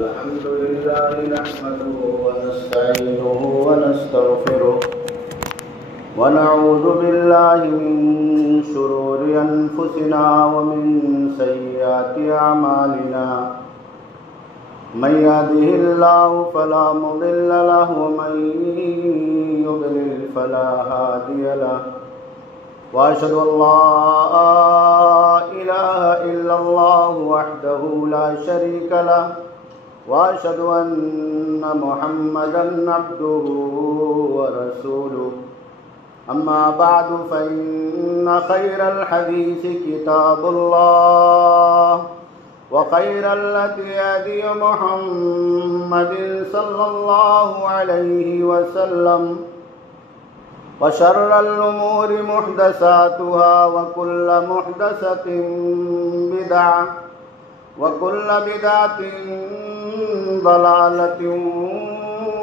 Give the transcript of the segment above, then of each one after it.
الحمد لله نحمده ونستعينه ونستغفره ونعوذ بالله من شرور أنفسنا ومن سيئات أعمالنا من يهده الله فلا مضل له ومن يضلل فلا هادي له وأشهد أن لا إله إلا الله وحده لا شريك له وأشهد أن محمدًا عبده ورسوله أما بعد فإن خير الحديث كتاب الله وخير الهدي هدي محمد صلى الله عليه وسلم وشر الأمور محدثاتها وكل محدثة بدعة وكل بدعة ضلالة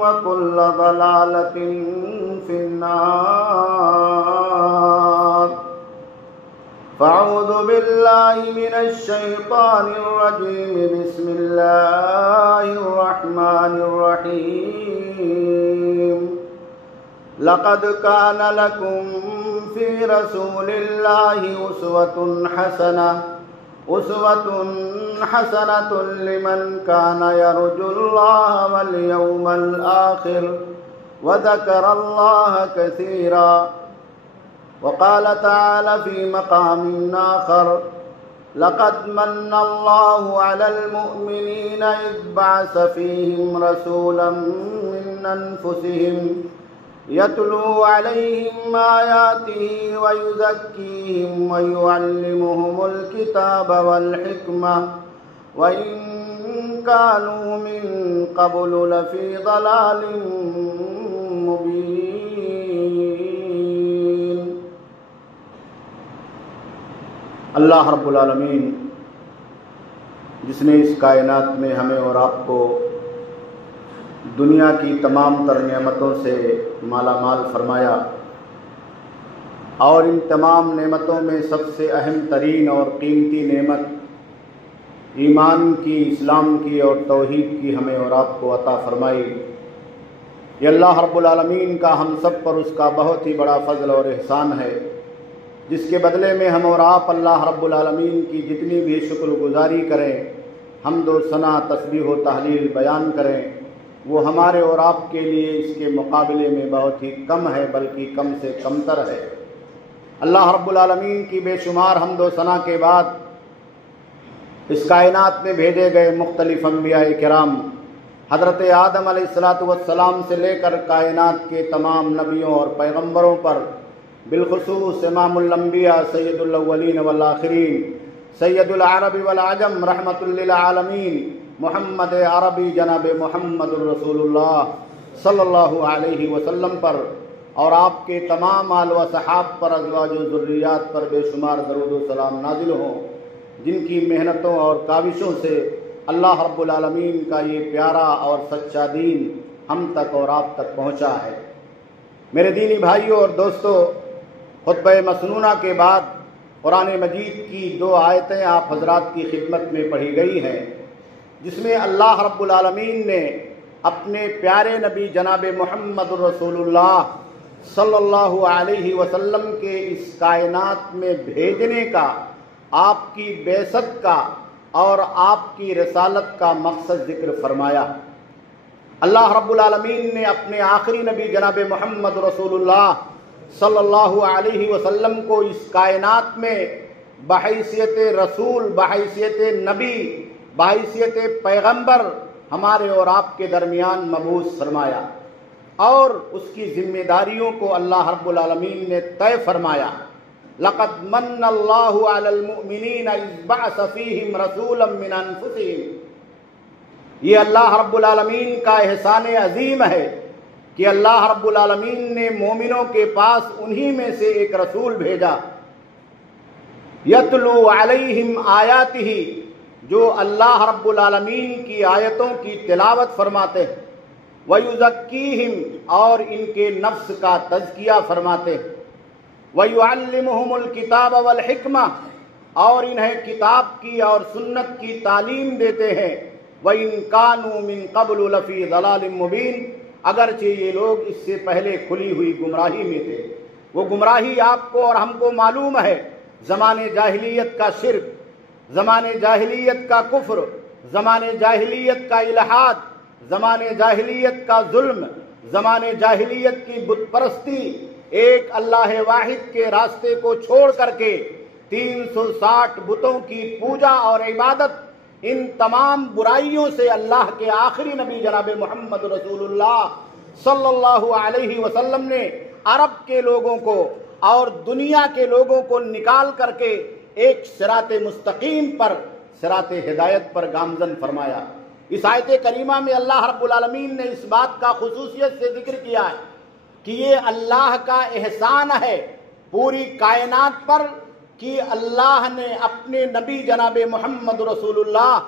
وكل ضلالة في النار فأعوذ بالله من الشيطان الرجيم بسم الله الرحمن الرحيم لقد كان لكم في رسول الله أسوة حسنة لمن كان يرجو الله واليوم الآخر وذكر الله كثيرا وقال تعالى في مقام آخر لقد من الله على المؤمنين إذ بعث فيهم رسولا من أنفسهم يتلو عليهم آياته ويزكيهم ويعلمهم الكتاب والحكمة وإن كانوا من قبل لفي ضلال مبين. اللہ رب العالمین جس نے اس کائنات میں ہمیں اور آپ کو دنیا کی تمام تر نعمتوں سے مالا مال فرمایا اور ان تمام نعمتوں میں سب سے اہم ترین اور قیمتی نعمت ایمان کی، اسلام کی اور توحید کی ہمیں اور آپ کو عطا فرمائی. یہ اللہ رب العالمین کا ہم سب پر اس کا بہت ہی بڑا فضل اور احسان ہے، جس کے بدلے میں ہم اور آپ اللہ رب العالمین کی جتنی بھی شکر گزاری کریں، حمد و ثنا، تسبیح و تحلیل بیان کریں، وہ ہمارے اور آپ کے لیے اس کے مقابلے میں بہت ہی کم ہے، بلکہ کم سے کم تر ہے. اللہ رب العالمین کی بے شمار حمد و ثنا کے بعد اس کائنات میں بھیجے گئے مختلف انبیاء کرام، حضرت آدم علیہ السلام سے لے کر کائنات کے تمام نبیوں اور پیغمبروں پر، بالخصوص امام الانبیاء سید الاولین والآخرین، سید العرب والعجم رحمت للعالمین، محمد عربی جناب محمد الرسول اللہ صلی اللہ علیہ وسلم پر اور آپ کے تمام آل و صحاب پر، ازواج و ذریات پر بے شمار درود و سلام نازل ہوں، جن کی محنتوں اور کاوشوں سے اللہ رب العالمین کا یہ پیارا اور سچا دین ہم تک اور آپ تک پہنچا ہے. میرے دینی بھائیوں اور دوستو، خطبہ مسنونہ کے بعد قرآن مجید کی 2 آیتیں آپ حضرات کی خدمت میں پڑھی گئی ہیں، جس میں اللہ رب العالمین نے اپنے پیارے نبی جناب محمد الرسول اللہ صلی اللہ علیہ وسلم کے اس کائنات میں بھیجنے کا، آپ کی بعثت کا اور آپ کی رسالت کا مقصد ذکر فرمایا. اللہ رب العالمین نے اپنے آخری نبی جناب محمد رسول اللہ صلی اللہ علیہ وسلم کو اس کائنات میں بحیثیت رسول، بحیثیت نبی، بحیثیت پیغمبر ہمارے اور آپ کے درمیان مبعوث فرمایا اور اس کی ذمہ داریوں کو اللہ رب العالمین نے طے فرمایا. لقد من اللہ علی المؤمنین اذ بعث فیہم رسولا من انفسہم. یہ اللہ رب العالمین کا احسان عظیم ہے کہ اللہ رب العالمین نے مومنوں کے پاس انہی میں سے ایک رسول بھیجا، یتلو علیہم آیاتہ، جو اللہ رب العالمین کی آیتوں کی تلاوت فرماتے ہیں، وَيُزَكِّيهِمْ، اور ان کے نفس کا تزکیہ فرماتے ہیں، وَيُعَلِّمُهُمُ الْكِتَابَ وَالْحِكْمَةَ، اور انہیں کتاب کی اور سنت کی تعلیم دیتے ہیں، وَإِن كَانُوا مِن قَبْلُ لَفِي ضَلَالٍ مُبِينٍ، اگرچہ یہ لوگ اس سے پہلے کھلی ہوئی گمراہی میں تھے۔ وہ گمراہی آپ کو اور ہم کو معلوم ہے، زمانے جاہلیت کا شرک، زمانے جاہلیت کا کفر، زمانے جاہلیت کا الحاد، زمانے جاہلیت کا ظلم، زمانے جاہلیت کی بت پرستی، ایک اللہ واحد کے راستے کو چھوڑ کر کے 360 بتوں کی پوجا اور عبادت، ان تمام برائیوں سے اللہ کے آخری نبی جناب محمد رسول اللہ صلی اللہ علیہ وسلم نے عرب کے لوگوں کو اور دنیا کے لوگوں کو نکال کر کے ایک صراط مستقیم پر، صراط ہدایت پر گامزن فرمایا۔ اس آیت کریمہ میں اللہ رب العالمین نے اس بات کا خصوصیت سے ذکر کیا ہے کہ یہ اللہ کا احسان ہے پوری کائنات پر کہ اللہ نے اپنے نبی جناب محمد رسول اللہ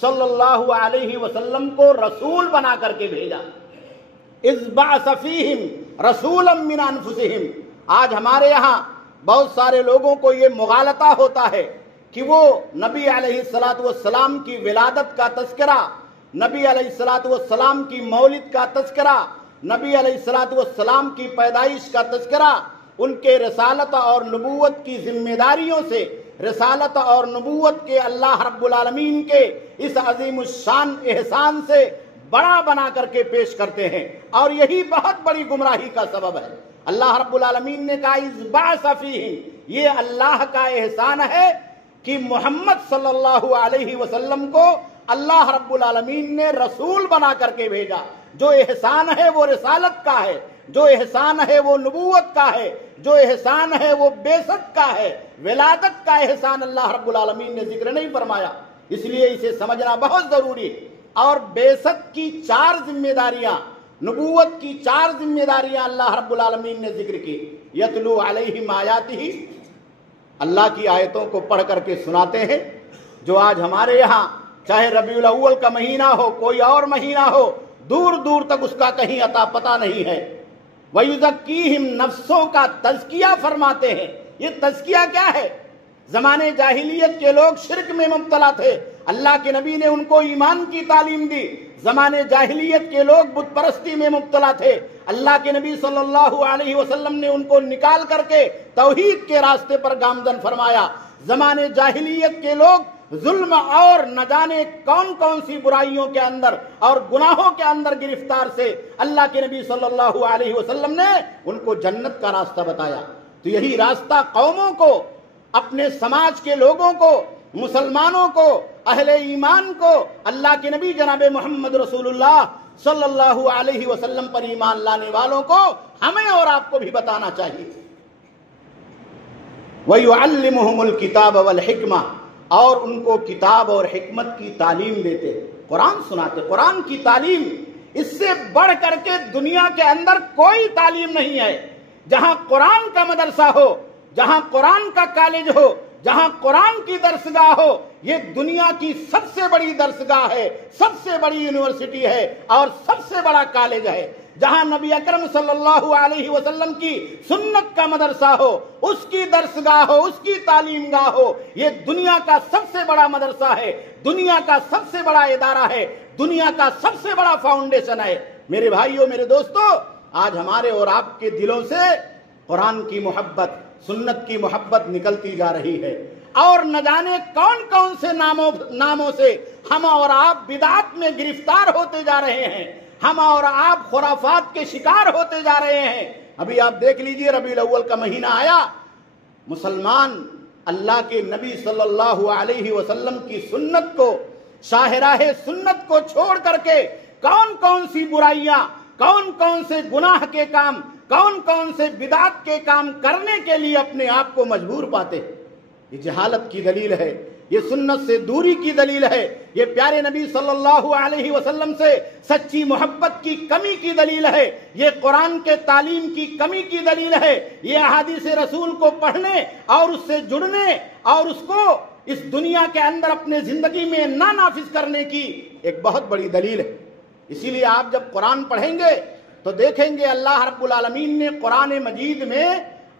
صلی اللہ علیہ وسلم کو رسول بنا کر کے بھیجا۔ اذ بعث فیہم رسولا من انفسہم۔ آج ہمارے یہاں بہت سارے لوگوں کو یہ مغالطہ ہوتا ہے کہ وہ نبی علیہ السلام کی ولادت کا تذکرہ، نبی علیہ السلام کی مولد کا تذکرہ، نبی علیہ السلام کی پیدائش کا تذکرہ، ان کے رسالت اور نبوت کی ذمہ داریوں سے، رسالت اور نبوت کے اللہ رب العالمین کے اس عظیم الشان احسان سے بڑا بنا کر کے پیش کرتے ہیں، اور یہی بہت بڑی گمراہی کا سبب ہے۔ اللہ رب العالمین نے کہا اذ بعث فیہم، یہ اللہ کا احسان ہے کہ محمد صلی اللہ علیہ وسلم کو اللہ رب العالمین نے رسول بنا کر کے بھیجا۔ جو احسان ہے وہ رسالت کا ہے، جو احسان ہے وہ نبوت کا ہے، جو احسان ہے وہ بعثت کا ہے۔ ولادت کا احسان اللہ رب العالمین نے ذکر نہیں فرمایا، اس لیے اسے سمجھنا بہت ضروری ہے۔ اور بعثت کی 4 ذمہ داریاں، نبوت کی 4 ذمہ داریاں اللہ رب العالمین نے ذکر کی۔ یتلو علیہم آیاتہ، اللہ کی آیتوں کو پڑھ کر کے سناتے ہیں، جو آج ہمارے یہاں چاہے ربیع الاول کا مہینہ ہو، کوئی اور مہینہ ہو، دور دور تک اس کا کہیں عطا پتہ نہیں ہے۔ وَيُزَكِّيهِمْ، نفسوں کا تزکیہ فرماتے ہیں۔ یہ تزکیہ کیا ہے؟ زمانے جاہلیت کے لوگ شرک میں مبتلا تھے، اللہ کے نبی نے ان کو ایمان کی تعلیم دی۔ زمانے جاہلیت کے لوگ بت پرستی میں مبتلا تھے، اللہ کے نبی صلی اللہ علیہ وسلم نے ان کو نکال کر کے توحید کے راستے پر گامزن فرمایا۔ زمانے جاہلیت کے لوگ ظلم اور نہ جانے کون کون سی برائیوں کے اندر اور گناہوں کے اندر گرفتار سے، اللہ کے نبی صلی اللہ علیہ وسلم نے ان کو جنت کا راستہ بتایا۔ تو یہی راستہ قوموں کو، اپنے سماج کے لوگوں کو، مسلمانوں کو، اہل ایمان کو اللہ کے نبی جناب محمد رسول اللہ صلی اللہ علیہ وسلم پر ایمان لانے والوں کو ہمیں اور آپ کو بھی بتانا چاہیے۔ وَيُعَلِّمُهُمُ الْكِتَابَ وَالْحِكْمَةَ، اور ان کو کتاب اور حکمت کی تعلیم دیتے، قرآن سناتے۔ قرآن کی تعلیم، اس سے بڑھ کر کے دنیا کے اندر کوئی تعلیم نہیں ہے۔ جہاں قرآن کا مدرسہ ہو، جہاں قرآن کا کالج ہو، جہاں قرآن کی درسگاہ ہو، یہ دنیا کی سب سے بڑی درسگاہ ہے، سب سے بڑی یونیورسٹی ہے اور سب سے بڑا کالج ہے۔ جہاں نبی اکرم صلی اللہ علیہ وسلم کی سنت کا مدرسہ ہو، اس کی درسگاہ ہو، اس کی تعلیم گاہ ہو، یہ دنیا کا سب سے بڑا مدرسہ ہے، دنیا کا سب سے بڑا ادارہ ہے، دنیا کا سب سے بڑا فاؤنڈیشن ہے۔ میرے بھائیوں، میرے دوستو، آج ہمارے اور آپ کے دلوں سے قرآن کی محبت، سنت کی محبت نکلتی جا رہی ہے، اور نہ جانے کون کون سے ناموں سے ہم اور آپ بدعت میں گرفتار ہوتے جا رہے ہیں، ہم اور آپ خرافات کے شکار ہوتے جا رہے ہیں۔ ابھی آپ دیکھ لیجئے، ربیع الاول کا مہینہ آیا، مسلمان اللہ کے نبی صلی اللہ علیہ وسلم کی سنت کو، شاہراہ سنت کو چھوڑ کر کے کون کون سی برائیاں، کون کون سے گناہ کے کام، کون کون سے بدعت کے کام کرنے کے لیے اپنے آپ کو مجبور پاتے ہیں۔ یہ جہالت کی دلیل ہے، یہ سنت سے دوری کی دلیل ہے، یہ پیارے نبی صلی اللہ علیہ وسلم سے سچی محبت کی کمی کی دلیل ہے، یہ قرآن کے تعلیم کی کمی کی دلیل ہے، یہ احادیث رسول کو پڑھنے اور اس سے جڑنے اور اس کو اس دنیا کے اندر اپنے زندگی میں نہ نافذ کرنے کی ایک بہت بڑی دلیل ہے۔ اسی لیے آپ جب قرآن پڑھیں گے تو دیکھیں گے اللہ رب العالمین نے قرآن مجید میں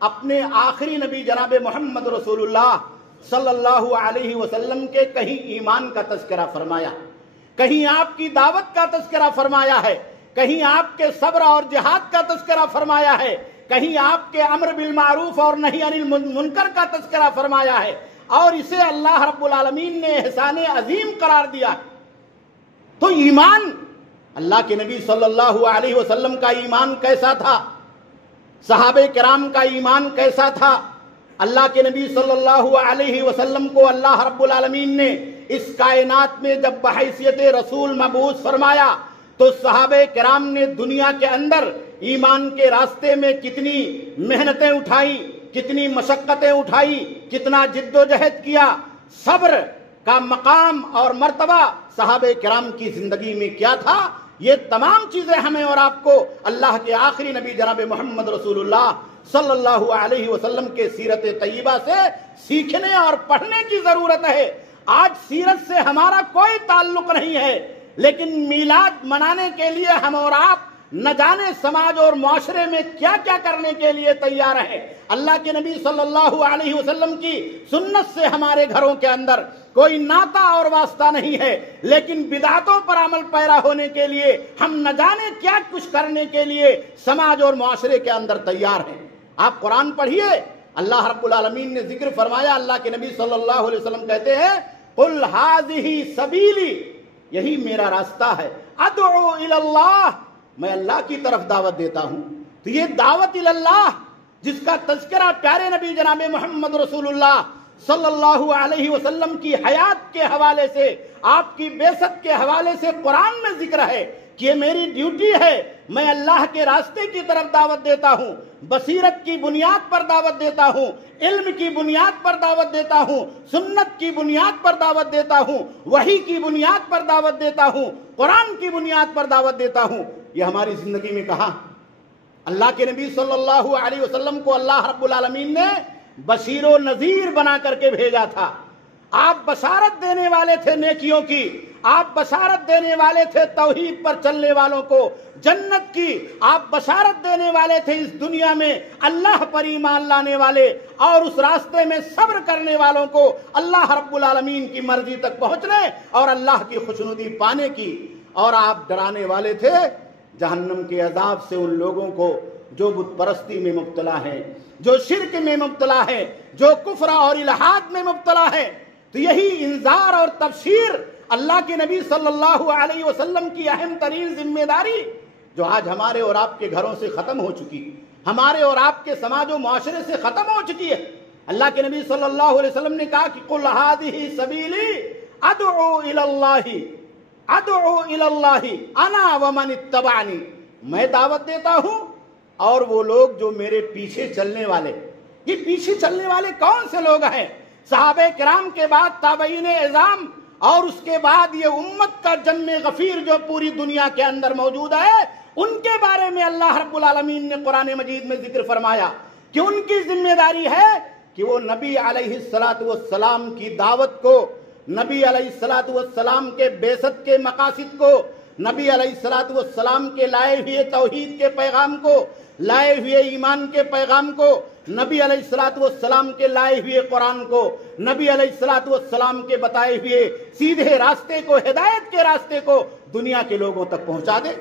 اپنے آخری نبی جناب محمد رسول اللہ صلی اللہ علیہ وسلم کے کہیں ایمان کا تذکرہ فرمایا، کہیں آپ کی دعوت کا تذکرہ فرمایا ہے، کہیں آپ کے صبر اور جہاد کا تذکرہ فرمایا ہے، کہیں آپ کے امر بالمعروف اور نہی عن المنکر کا تذکرہ فرمایا ہے، اور اسے اللہ رب العالمین نے احسان عظیم قرار دیا۔ تو ایمان، اللہ کے نبی صلی اللہ علیہ وسلم کا ایمان کیسا تھا؟ صحابہ کرام کا ایمان کیسا تھا؟ اللہ کے نبی صلی اللہ علیہ وسلم کو اللہ رب العالمین نے اس کائنات میں جب بحیثیت رسول مبعوث فرمایا تو صحابہ کرام نے دنیا کے اندر ایمان کے راستے میں کتنی محنتیں اٹھائی، کتنی مشقتیں اٹھائی، کتنا جد و جہد کیا۔ صبر کا مقام اور مرتبہ صحابہ کرام کی زندگی میں کیا تھا، یہ تمام چیزیں ہمیں اور آپ کو اللہ کے آخری نبی جناب محمد رسول اللہ صلی اللہ علیہ وسلم کے سیرت طیبہ سے سیکھنے اور پڑھنے کی ضرورت ہے۔ آج سیرت سے ہمارا کوئی تعلق نہیں ہے، لیکن میلاد منانے کے لیے ہم اور آپ نہ جانے سماج اور معاشرے میں کیا کیا کرنے کے لیے تیار ہیں۔ اللہ کے نبی صلی اللہ علیہ وسلم کی سنت سے ہمارے گھروں کے اندر کوئی ناتا اور واسطہ نہیں ہے، لیکن بدعتوں پر عمل پیرا ہونے کے لیے ہم نہ جانے کیا کچھ کرنے کے لیے سماج اور معاشرے کے اندر تیار ہیں۔ آپ قرآن پڑھیے، اللہ رب العالمین نے ذکر فرمایا، اللہ کے نبی صلی اللہ علیہ وسلم کہتے ہیں قل ھذہ سبیلی، یہی میرا راستہ ہے، ادعو الی اللہ، میں اللہ کی طرف دعوت دیتا ہوں۔ تو یہ دعوت الی اللہ جس کا تذکرہ پیارے نبی جناب محمد رسول اللہ صلی اللہ علیہ وسلم کی حیات کے حوالے سے، آپ کی بعثت کے حوالے سے قرآن میں ذکر ہے کہ یہ میری ڈیوٹی ہے، میں اللہ کے راستے کی طرف دعوت دیتا ہوں، بصیرت کی بنیاد پر دعوت دیتا ہوں، علم کی بنیاد پر دعوت دیتا ہوں، سنت کی بنیاد پر دعوت دیتا ہوں، وحی کی بنیاد پر دعوت دیتا ہوں، قرآن کی بنیاد پر دعوت دیتا ہوں۔ یہ ہماری زندگی میں کہاں؟ اللہ کے نبی صلی اللہ علیہ وسلم کو اللہ رب العالمین نے بشیر و نذیر بنا کر کے بھیجا تھا۔ آپ بشارت دینے والے تھے نیکیوں کی، آپ بشارت دینے والے تھے توحید پر چلنے والوں کو جنت کی، آپ بشارت دینے والے تھے اس دنیا میں اللہ پر ایمان لانے والے اور اس راستے میں صبر کرنے والوں کو اللہ رب العالمین کی مرضی تک پہنچنے اور اللہ کی خوشنودی پانے کی، اور آپ ڈرانے والے تھے جہنم کے عذاب سے ان لوگوں کو جو بت پرستی میں مبتلا ہیں، جو شرک میں مبتلا ہے، جو کفر اور الحاد میں مبتلا ہے۔ تو یہی انذار اور تبشیر اللہ کے نبی صلی اللہ علیہ وسلم کی اہم ترین ذمہ داری جو آج ہمارے اور آپ کے گھروں سے ختم ہو چکی، ہمارے اور آپ کے سماج و معاشرے سے ختم ہو چکی ہے۔ اللہ کے نبی صلی اللہ علیہ وسلم نے کہا کہ قل ھذہ سبیلی ادعو الی اللہ، ادعو الی اللہ انا ومن اتبعنی، میں دعوت دیتا ہوں اور وہ لوگ جو میرے پیچھے چلنے والے۔ یہ پیچھے چلنے والے کون سے لوگ ہیں؟ صحابہ کرام کے بعد تابعین اعظام اور اس کے بعد یہ امت کا جم غفیر جو پوری دنیا کے اندر موجود ہے، ان کے بارے میں اللہ رب العالمین نے قرآن مجید میں ذکر فرمایا کہ ان کی ذمہ داری ہے کہ وہ نبی علیہ الصلاۃ والسلام کی دعوت کو، نبی علیہ الصلاۃ والسلام کے بعثت کے مقاصد کو، نبی علیہ الصلاۃ والسلام کے لائے ہوئے توحید کے پیغام کو، لائے ہوئے ایمان کے پیغام کو، نبی علیہ الصلاۃ والسلام کے لائے ہوئے قرآن کو، نبی علیہ الصلاۃ والسلام کے بتائے ہوئے سیدھے راستے کو، ہدایت کے راستے کو دنیا کے لوگوں تک پہنچا دے۔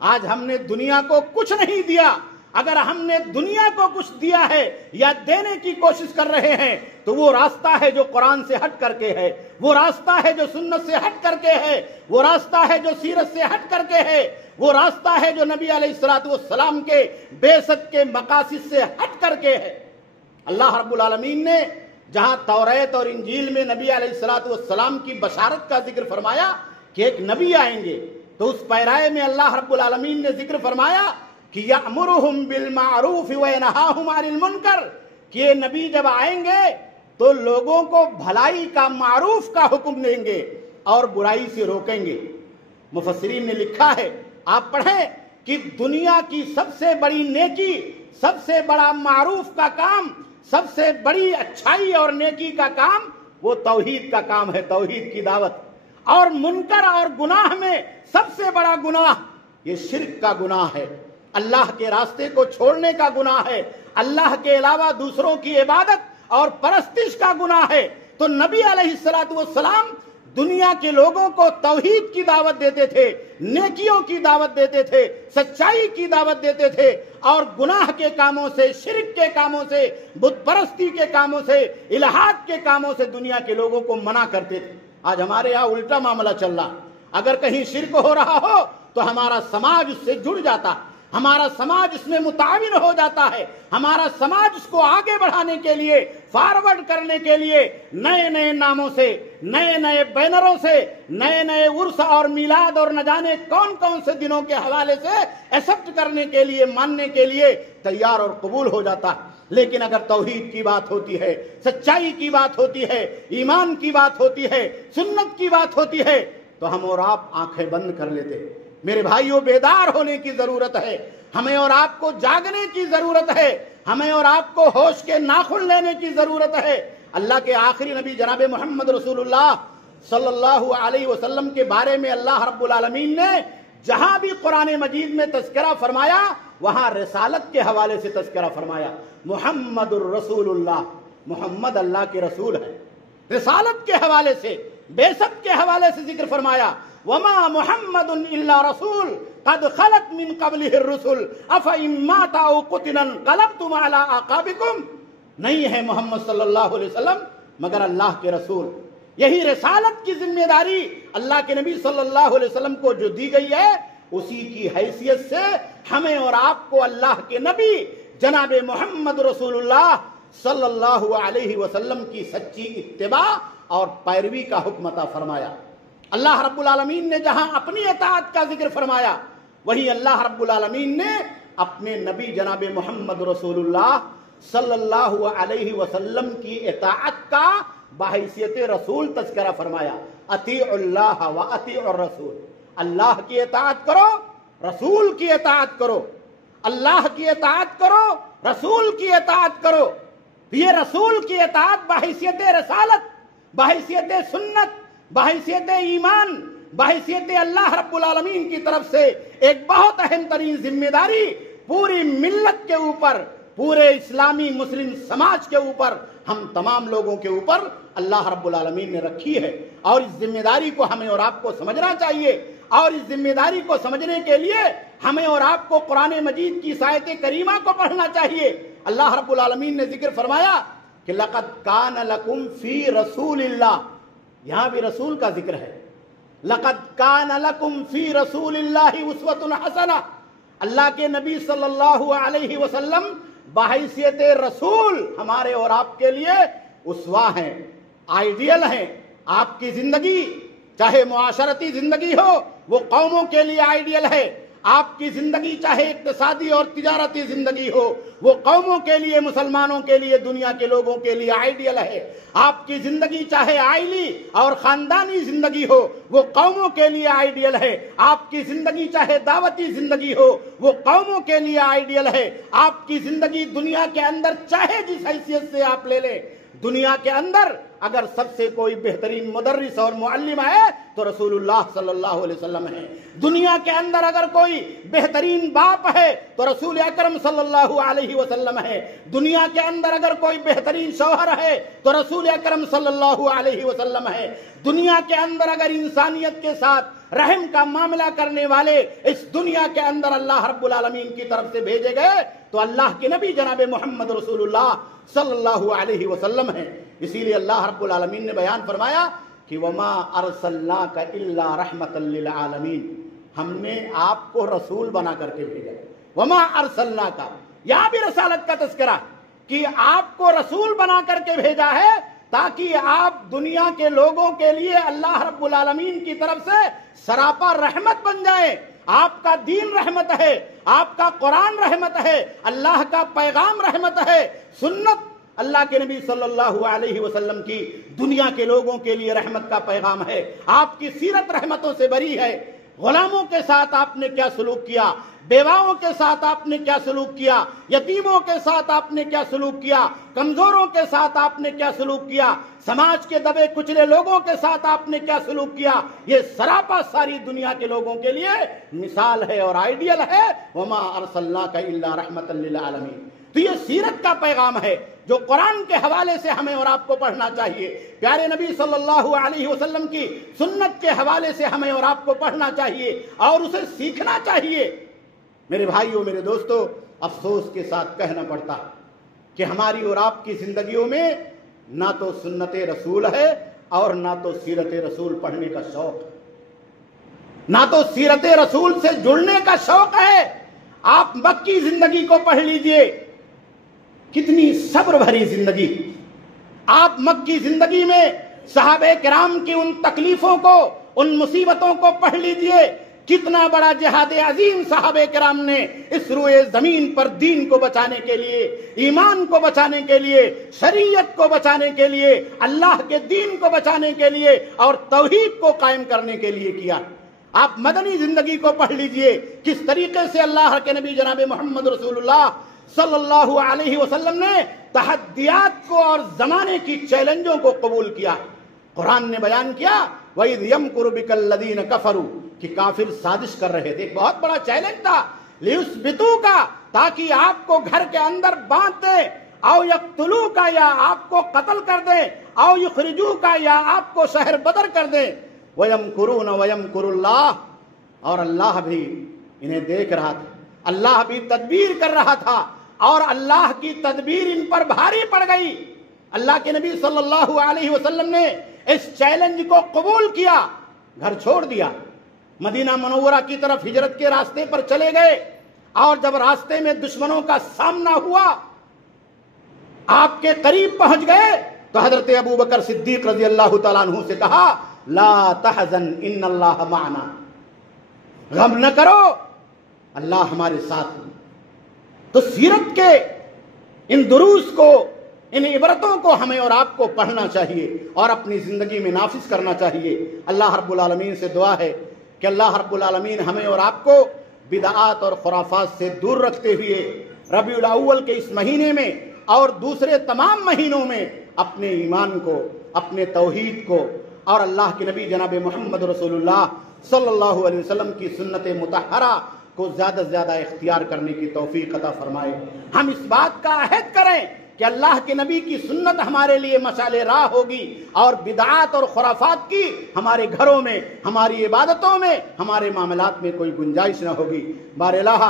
آج ہم نے دنیا کو کچھ نہیں دیا، اگر ہم نے دنیا کو کچھ دیا ہے یا دینے کی کوشش کر رہے ہیں تو وہ راستہ ہے جو قرآن سے ہٹ کر کے ہے، وہ راستہ ہے جو سنت سے ہٹ کر کے ہے، وہ راستہ ہے جو سیرت سے ہٹ کر کے ہے، وہ راستہ ہے جو نبی علیہ الصلاۃ والسلام کے بعثت کے مقاصد سے ہٹ کر کے ہے۔ اللہ رب العالمین نے جہاں توریت اور انجیل میں نبی علیہ الصلاۃ والسلام کی بشارت کا ذکر فرمایا کہ ایک نبی آئیں گے، تو اس پیرائے میں اللہ رب العالمین نے ذکر فرمایا کہ یأمرہم بالمعروف وینہاہم عن المنکر، کہ یہ نبی جب آئیں گے تو لوگوں کو بھلائی کا، معروف کا حکم دیں گے اور برائی سے روکیں گے۔ مفسرین نے لکھا ہے، آپ پڑھیں کہ دنیا کی سب سے بڑی نیکی، سب سے بڑا معروف کا کام، سب سے بڑی اچھائی اور نیکی کا کام وہ توحید کا کام ہے، توحید کی دعوت۔ اور منکر اور گناہ میں سب سے بڑا گناہ یہ شرک کا گناہ ہے، اللہ کے راستے کو چھوڑنے کا گناہ ہے، اللہ کے علاوہ دوسروں کی عبادت اور پرستش کا گناہ ہے۔ تو نبی علیہ الصلاۃ والسلام دنیا کے لوگوں کو توحید کی دعوت دیتے تھے، نیکیوں کی دعوت دیتے تھے، سچائی کی دعوت دیتے تھے، اور گناہ کے کاموں سے، شرک کے کاموں سے، بت پرستی کے کاموں سے، الہات کے کاموں سے دنیا کے لوگوں کو منع کرتے تھے۔ آج ہمارے یہاں الٹا معاملہ چل رہا، اگر کہیں شرک ہو رہا ہو تو ہمارا سماج اس سے جڑ جاتا ہے، ہمارا سماج اس میں متعاون ہو جاتا ہے، ہمارا سماج اس کو آگے بڑھانے کے لیے، فارورڈ کرنے کے لیے نئے نئے ناموں سے، نئے نئے بینروں سے، نئے نئے عرس اور میلاد اور نہ جانے کون کون سے دنوں کے حوالے سے ایکسپٹ کرنے کے لیے، ماننے کے لیے تیار اور قبول ہو جاتا ہے۔ لیکن اگر توحید کی بات ہوتی ہے، سچائی کی بات ہوتی ہے، ایمان کی بات ہوتی ہے، سنت کی بات ہوتی ہے، تو ہم اور آپ آنکھیں بند کر لیتے۔ میرے بھائیوں، بیدار ہونے کی ضرورت ہے، ہمیں اور آپ کو جاگنے کی ضرورت ہے، ہمیں اور آپ کو ہوش کے ناخن لینے کی ضرورت ہے۔ اللہ کے آخری نبی جناب محمد رسول اللہ صلی اللہ علیہ وسلم کے بارے میں اللہ رب العالمین نے جہاں بھی قرآن مجید میں تذکرہ فرمایا وہاں رسالت کے حوالے سے تذکرہ فرمایا۔ محمد الرسول اللہ، محمد اللہ کے رسول ہے۔ رسالت کے حوالے سے، بعثت کے حوالے سے ذکر فرمایا، وما محمد الا رسول قد خلت من قبلہ الرسل افإن مات او قتل انقلبتم علی اعقابکم۔ نہیں ہے محمد صلی اللہ علیہ وسلم مگر اللہ کے رسول۔ یہی رسالت کی ذمہ داری اللہ کے نبی صلی اللہ علیہ وسلم کو جو دی گئی ہے، اسی کی حیثیت سے ہمیں اور آپ کو اللہ کے نبی جناب محمد رسول اللہ صلی اللہ علیہ وسلم کی سچی اتباع اور پیروی کا حکم عطا فرمایا۔ اللہ رب العالمین نے جہاں اپنی اطاعت کا ذکر فرمایا، وہی اللہ رب العالمین نے اپنے نبی جناب محمد رسول اللہ صلی اللہ علیہ وسلم کی اطاعت کا بحیثیت رسول تذکرہ فرمایا۔ اطیعوا اللہ و اطیعوا الرسول، اللہ کی اطاعت کرو، رسول کی اطاعت کرو، اللہ کی اطاعت کرو، رسول کی اطاعت کرو۔ یہ رسول کی اطاعت بحیثیت رسالت، بحیثیت سنت، بحیثیت ایمان، بحیثیت اللہ رب العالمین کی طرف سے ایک بہت اہم ترین ذمہ داری پوری ملت کے اوپر، پورے اسلامی مسلم سماج کے اوپر، ہم تمام لوگوں کے اوپر اللہ رب العالمین نے رکھی ہے، اور اس ذمہ داری کو ہمیں اور آپ کو سمجھنا چاہیے۔ اور اس ذمہ داری کو سمجھنے کے لیے ہمیں اور آپ کو قرآن مجید کی آیت کریمہ کو پڑھنا چاہیے۔ اللہ رب العالمین نے ذکر فرمایا کہ لقد کان لکم فی رسول اللہ، یہاں بھی رسول کا ذکر ہے۔ لقد کان لکم فی رسول اللہ اسوۃ حسنہ، اللہ کے نبی صلی اللہ علیہ وسلم بحیثیت رسول ہمارے اور آپ کے لیے اسوہ ہیں، آئیڈیل ہیں۔ آپ کی زندگی چاہے معاشرتی زندگی ہو وہ قوموں کے لیے آئیڈیل ہے، آپ کی زندگی چاہے اقتصادی اور تجارتی زندگی ہو وہ قوموں کے لیے، مسلمانوں کے لیے، دنیا کے لوگوں کے لیے آئیڈیل ہے۔ آپ کی زندگی چاہے عائلی اور خاندانی زندگی ہو وہ قوموں کے لیے آئیڈیل ہے۔ آپ کی زندگی چاہے دعوتی زندگی ہو وہ قوموں کے لیے آئیڈیل ہے۔ آپ کی زندگی دنیا کے اندر چاہے جس حیثیت سے آپ لے لیں، دنیا کے اندر اگر سب سے کوئی بہترین مدرس اور معلم ہے تو رسول اللہ صلی اللہ علیہ وسلم ہے۔ دنیا کے اندر اگر کوئی بہترین باپ ہے تو رسول اکرم صلی اللہ علیہ وسلم ہے۔ دنیا کے اندر اگر کوئی بہترین شوہر ہے تو رسول اکرم صلی اللہ علیہ وسلم ہے۔ دنیا کے اندر اگر انسانیت کے ساتھ رحم کا معاملہ کرنے والے اس دنیا کے اندر اللہ رب العالمین کی طرف سے بھیجے گئے تو اللہ کے نبی جناب محمد رسول اللہ صلی اللہ علیہ وسلم ہیں۔ اسی لیے اللہ رب العالمین نے بیان فرمایا کہ وما ارسلناک الا رحمتا للعالمین، ہم نے آپ کو رسول بنا کر کے بھیجا۔ وما ارسلناک، یہاں بھی رسالت کا تذکرہ کہ آپ کو رسول بنا کر کے بھیجا ہے تاکہ آپ دنیا کے لوگوں کے لیے اللہ رب العالمین کی طرف سے سراپا رحمت بن جائیں۔ آپ کا دین رحمت ہے، آپ کا قرآن رحمت ہے، اللہ کا پیغام رحمت ہے، سنت اللہ کے نبی صلی اللہ علیہ وسلم کی دنیا کے لوگوں کے لیے رحمت کا پیغام ہے۔ آپ کی سیرت رحمتوں سے بری ہے۔ غلاموں کے ساتھ آپ نے کیا سلوک کیا، بیواؤں کے ساتھ آپ نے کیا سلوک کیا، یتیموں کے ساتھ آپ نے کیا سلوک کیا، کمزوروں کے ساتھ آپ نے کیا سلوک کیا، سماج کے دبے کچلے لوگوں کے ساتھ آپ نے کیا سلوک کیا، یہ سراپا ساری دنیا کے لوگوں کے لیے مثال ہے اور آئیڈیل ہے۔ وما ارسلناک الا رحمتا للعالمین۔ تو یہ سیرت کا پیغام ہے جو قرآن کے حوالے سے ہمیں اور آپ کو پڑھنا چاہیے، پیارے نبی صلی اللہ علیہ وسلم کی سنت کے حوالے سے ہمیں اور آپ کو پڑھنا چاہیے اور اسے سیکھنا چاہیے۔ میرے بھائیوں، میرے دوستو، افسوس کے ساتھ کہنا پڑتا کہ ہماری اور آپ کی زندگیوں میں نہ تو سنت رسول ہے اور نہ تو سیرت رسول پڑھنے کا شوق، نہ تو سیرت رسول سے جڑنے کا شوق ہے۔ آپ مکی زندگی کو پڑھ لیجئے، کتنی صبر بھری زندگی۔ آپ مکی زندگی میں صحابہ کرام کی ان تکلیفوں کو، ان مصیبتوں کو پڑھ لیجئے، کتنا بڑا جہاد عظیم صحابہ کرام نے اس روئے زمین پر دین کو بچانے کے لیے، ایمان کو بچانے کے لیے، شریعت کو بچانے کے لیے، اللہ کے دین کو بچانے کے لیے اور توحید کو قائم کرنے کے لیے کیا۔ آپ مدنی زندگی کو پڑھ لیجئے، کس طریقے سے اللہ کے نبی جناب محمد رسول اللہ صلی اللہ علیہ وسلم نے تحدیات کو اور زمانے کی چیلنجوں کو قبول کیا۔ قرآن نے بیان کیا وَإِذْ يَمْكُرُ بِكَ الَّذِينَ كَفَرُوا کہ کافر سازش کر رہے تھے، ایک بہت بڑا چیلنج تھا، لِيُثْبِتُوكَ تاکہ آپ کو گھر کے اندر باندھ دیں، او يَقْتُلُوكَ یا آپ کو قتل کر دیں، او يُخْرِجُوكَ یا آپ کو شہر بدر کر دیں۔ وَيَمْكُرُونَ وَيَمْكُرُ اللَّهُ اور اللہ بھی انہیں دیکھ رہا تھا، اللہ بھی تدبیر کر رہا تھا اور اللہ کی تدبیر ان پر بھاری پڑ گئی۔ اللہ کے نبی صلی اللہ علیہ وسلم نے اس چیلنج کو قبول کیا، گھر چھوڑ دیا، مدینہ منورہ کی طرف ہجرت کے راستے پر چلے گئے، اور جب راستے میں دشمنوں کا سامنا ہوا، آپ کے قریب پہنچ گئے تو حضرت ابو بکر صدیق رضی اللہ تعالیٰ عنہ سے کہا لا تحزن ان اللہ معنا، غم نہ کرو، اللہ ہمارے ساتھ۔ تو سیرت کے ان دروس کو، ان عبرتوں کو ہمیں اور آپ کو پڑھنا چاہیے اور اپنی زندگی میں نافذ کرنا چاہیے۔ اللہ رب العالمین سے دعا ہے کہ اللہ رب العالمین ہمیں اور آپ کو بدعات اور خرافات سے دور رکھتے ہوئے ربیع الاول کے اس مہینے میں اور دوسرے تمام مہینوں میں اپنے ایمان کو، اپنے توحید کو اور اللہ کے نبی جناب محمد رسول اللہ صلی اللہ علیہ وسلم کی سنت مطہرہ کو زیادہ سے زیادہ اختیار کرنے کی توفیق عطا فرمائے۔ ہم اس بات کا عہد کریں کہ اللہ کے نبی کی سنت ہمارے لیے مشعل راہ ہوگی اور بدعات اور خرافات کی ہمارے گھروں میں، ہماری عبادتوں میں، ہمارے معاملات میں کوئی گنجائش نہ ہوگی۔ بار الہ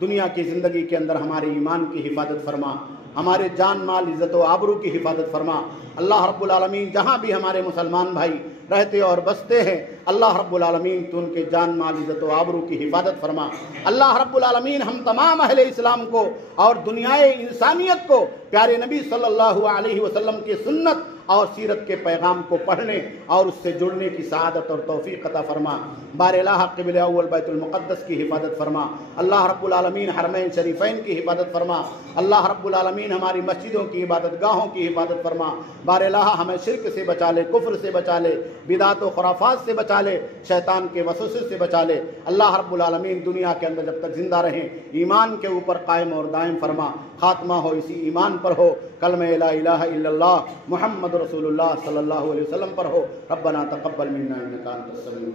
دنیا کی زندگی کے اندر ہمارے ایمان کی حفاظت فرما، ہمارے جان مال عزت و آبرو کی حفاظت فرما۔ اللہ رب العالمین جہاں بھی ہمارے مسلمان بھائی رہتے اور بستے ہیں، اللہ رب العالمین تو ان کے جان مال عزت و آبرو کی حفاظت فرما۔ اللہ رب العالمین ہم تمام اہل اسلام کو اور دنیائے انسانیت کو پیارے نبی صلی اللہ علیہ وسلم کی سنت اور سیرت کے پیغام کو پڑھنے اور اس سے جڑنے کی سعادت اور توفیق عطا فرما۔ بار الہ قبلہ اول بیت المقدس کی حفاظت فرما۔ اللہ رب العالمین حرمین شریفین کی حفاظت فرما۔ اللہ رب العالمین ہماری مسجدوں کی عبادت گاہوں کی حفاظت فرما۔ بار الہ ہمیں شرک سے بچا لے، کفر سے بچا لے، بدعات و خرافات سے بچا لے، شیطان کے وسوسے سے بچا لے۔ اللہ رب العالمین دنیا کے اندر جب تک زندہ رہیں ایمان کے اوپر قائم اور دائم فرما، خاتمہ ہو اسی ایمان پر ہو، کلمہ لا الہ الا اللہ محمد رسول اللہ صلی اللہ علیہ وسلم پر ہو۔ ربنا تقبل منا انک انت السمیع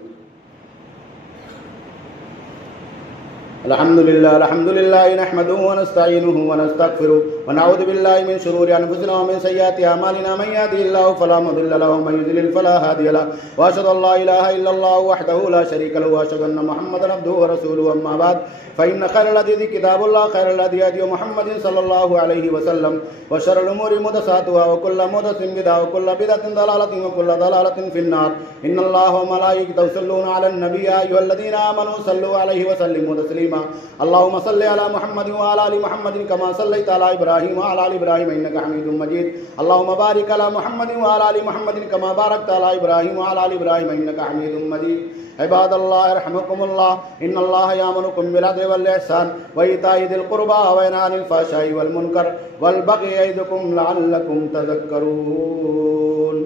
الحمد للہ نحمده ونستعینه ونستغفره ونعوذ باللہ من شرور انفسنا ومن سیئات اعمالنا من يهده الله فلا مضل له ومن يضلل فلا هادي له واشهد ان لا اله الا الله وحده لا شريك له واشهد ان محمدا عبده ورسوله اما بعد فإن خير الحديث كتاب الله خير الهدي هدي محمد صلى الله عليه وسلم وشر الأمور محدثاتها وكل محدثة بدعة وكل بدعة ضلالة وكل ضلالة في النار إن الله وملائكته يصلون على النبي يا أيها الذين آمنوا صلوا عليه وسلموا تسليما اللهم صل على محمد وعلى آل محمد كما صليت على إبراهيم وعلى آل إبراهيم إنك حميد مجيد اللهم بارك على محمد وعلى آل محمد كما باركت على إبراهيم وعلى آل إبراهيم إنك حميد مجيد عباد الله يرحمكم الله إن الله يأمركم بالعدل والإحسان وإيتاء ذي القربى وينهى عن الفحشاء والمنكر والبغي يعظكم لعلكم تذكرون